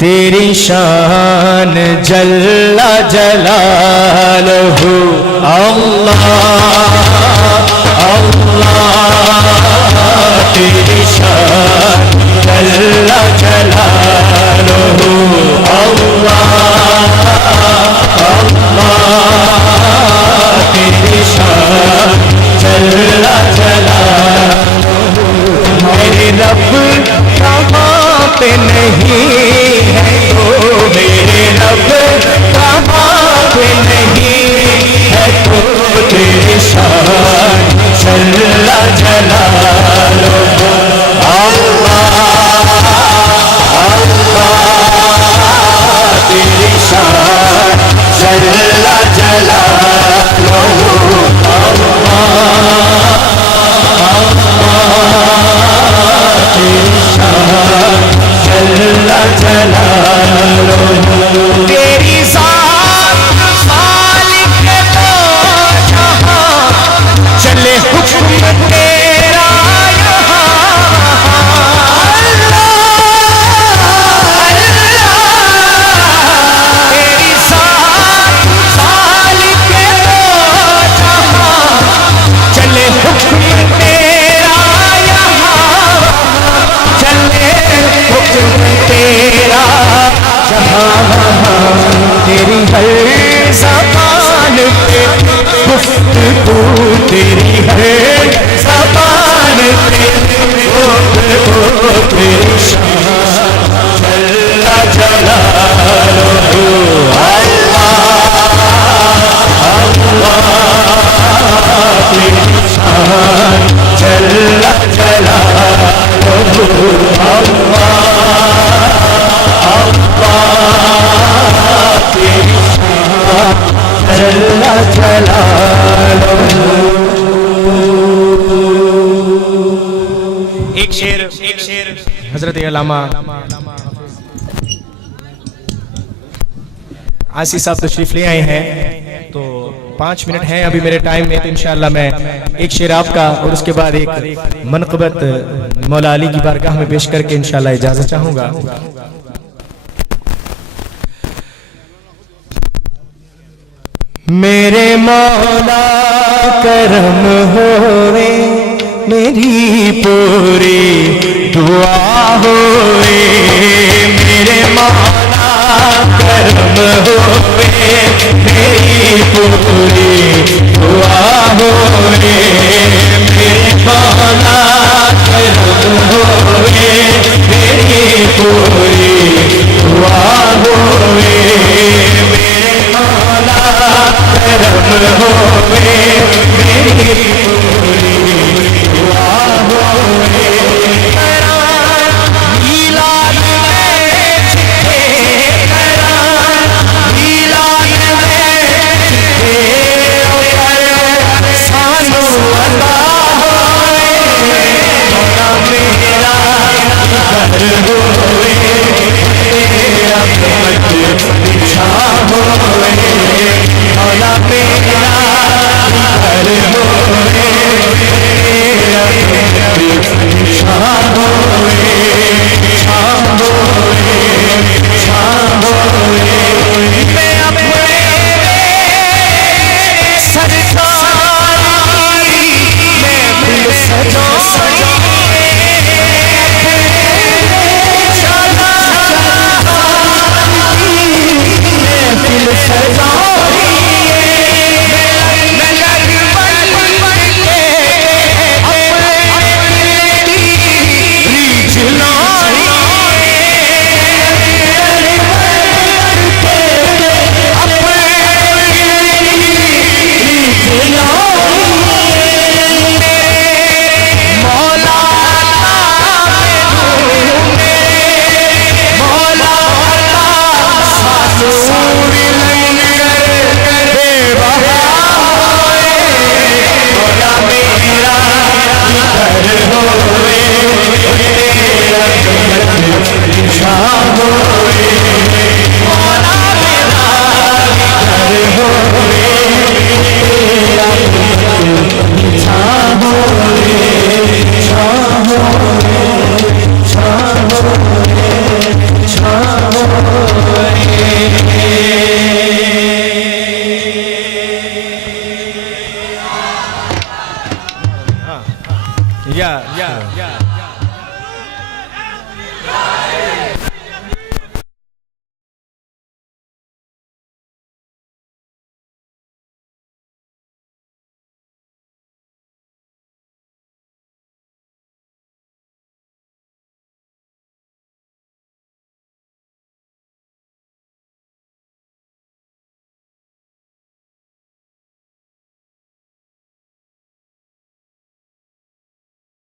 तेरी शान जल्ला जलालहू अल्लाह अल्लाह, तेरी शान जल्ला जलालहू अल्लाह अल्लाह, तेरी शान जल्ला जलालहू। मेरे रब कहाँ पे नहीं है तो, मेरे रब कहाँ पे नहीं है तो, तेरी शान जल्ला जलालहू अल्लाह अल्लाह, तेरी शान जल्ला जलालहू अल्लाह अल्लाह, तेरी शान जल्ला जलालहू। तेरी ज़ात मालिक दो जहां, चले हुक्म तेरा यहाँ। अल्लाह अल्लाह, तेरी ज़ात मालिक दो जहां, चले हुक्म तेरा यहाँ, चले हुक्म तेरा जहाँ। तेरी हर ज़बान पे गुफ्तगू, तेरी हर ज़बान पे गुफ्तगू, तेरी शान जल्ला जलालहू अल्लाह अल्लाह, तेरी शान जल्ला जलालहू अल्लाह अल्लाह, तेरी शान जल्ला जलालहू। एक शेर हजरत अल्लामा आसिफ साहब तशरीफ ले आए हैं, तो 5 मिनट हैं अभी मेरे टाइम में, तो इंशाअल्लाह मैं एक शेर आपका और उसके बाद एक मनक़बत मौला अली की बारगाह में पेश करके इंशाअल्लाह इजाजत चाहूंगा। मेरे मौला करम होवे, मेरी पूरी दुआ होवे, मेरे मौला करम होवे, मेरी पूरी दुआ होवे, मेरे मौला करम होवे, मेरी पूरी दुआ होवे, मेरे मौला करम होवे, मेरी पूरी दुआ होवे। मीलाद में छिपे करार, मीलाद में छिपे कर सानू अता होवे, मौला मेरा घर होवे, तेरा रहमत बिछा होवे, मौला मेरा घर होवे, तेरा रहमत बिछा होवे, छां होवे, छां होवे। मैं अपने सरकार की महफिल सजाऊं, महफिल सजाऊं, या